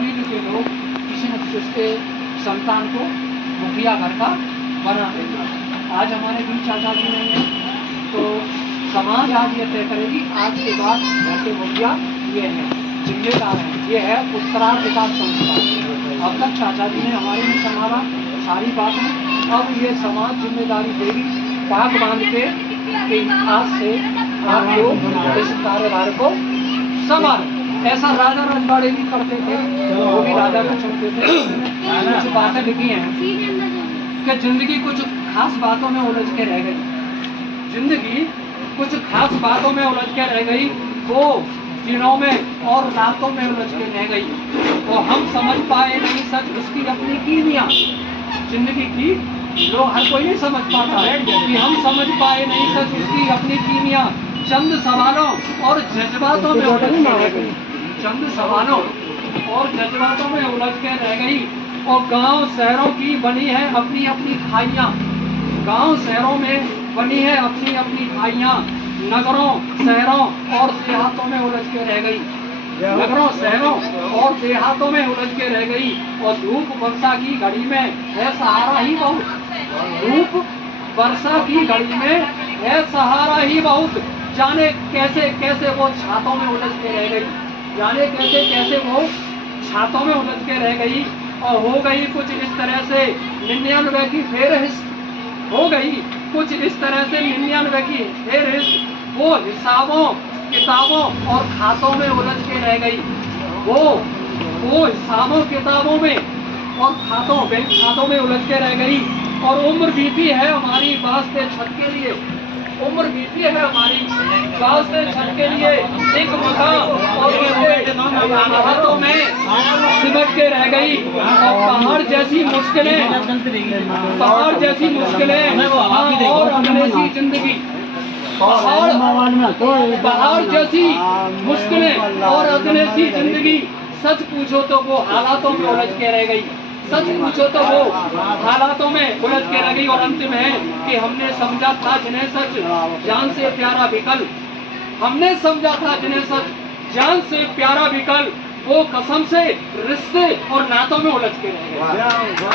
Community के लोग किसी न किसी उसके संतान को मुखिया घर का बना देंगे। आज हमारे बीच चाचा जी नहीं है, तो समाज आज ये तय करेगी आज के बाद घर के मुखिया ये हैं, जिम्मेदार हैं। ये है उत्तराधिकार संस्कार। अब तक चाचा जी ने हमारे में संभाला सारी बातें, अब ये समाज जिम्मेदारी देगी पाग बांध के कि आज से आप लोग इस कार्यभार को संभालें। ऐसा राजा रजवाड़े भी करते थे, वो भी राजा को चुनते थे। कुछ बातें लिखी हैं कि जिंदगी कुछ खास बातों में उलझ के रह गई, जिंदगी कुछ खास बातों में उलझ के रह गई, वो दिनों में और रातों में उलझ के रह गई, तो हम समझ पाए नहीं सच उसकी अपनी कीमिया। जिंदगी की लोग हर कोई नहीं समझ पाता है कि हम समझ पाए नहीं सच उसकी अपनी कीमिया। चंद सवालों और जज्बातों में उलझ के रह गई, चंद सवालों और जज्बातों में उलझ के रह गई। और गांव शहरों की बनी है अपनी अपनी खाइयाँ, गांव शहरों में बनी है अपनी अपनी खाइयाँ, नगरों शहरों और देहातों में उलझ के रह गई, नगरों शहरों और देहातों में उलझ के रह गई। और धूप वर्षा की घड़ी में है सहारा ही बहुत, धूप वर्षा की घड़ी में है सहारा ही बहुत। जाने कैसे कैसे वो छातों में उलझ के रह गई, जाने कैसे कैसे वो छातों में उलझ के रह गई। और हो गई कुछ इस तरह से 99 की फेरहिस्त, हो गई कुछ इस तरह से 99 की फेरहिस्त, वो हिसाबों किताबों और खातों में उलझ के रह गई, वो हिसाबों किताबों में और खातों बैंक खातों में उलझ के रह गई। और उम्र बीती है हमारी वास्ते छत के लिए, उम्र बीती है हमारी वास्ते छत के लिए, एक मकान और हाथों में सिमट के रह गई। और पहाड़ जैसी मुश्किलें, पहाड़ जैसी मुश्किलें और अंग्रेजी जिंदगी, पहाड़ जैसी मुश्किलें और अग्नेसी जिंदगी। सच पूछो तो वो हालातों में उलझ के रह गई, सच पूछो तो वो हालातों में उलझ के रह गई। और अंतिम है कि हमने समझा था जिन्हें सच जान से प्यारा विकल्प, हमने समझा था जिन्हें सच जान से प्यारा विकल्प, वो कसम से रिश्ते और नातों में उलझ के रह गए,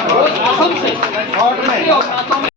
वो कसम से रिश्ते और नातों में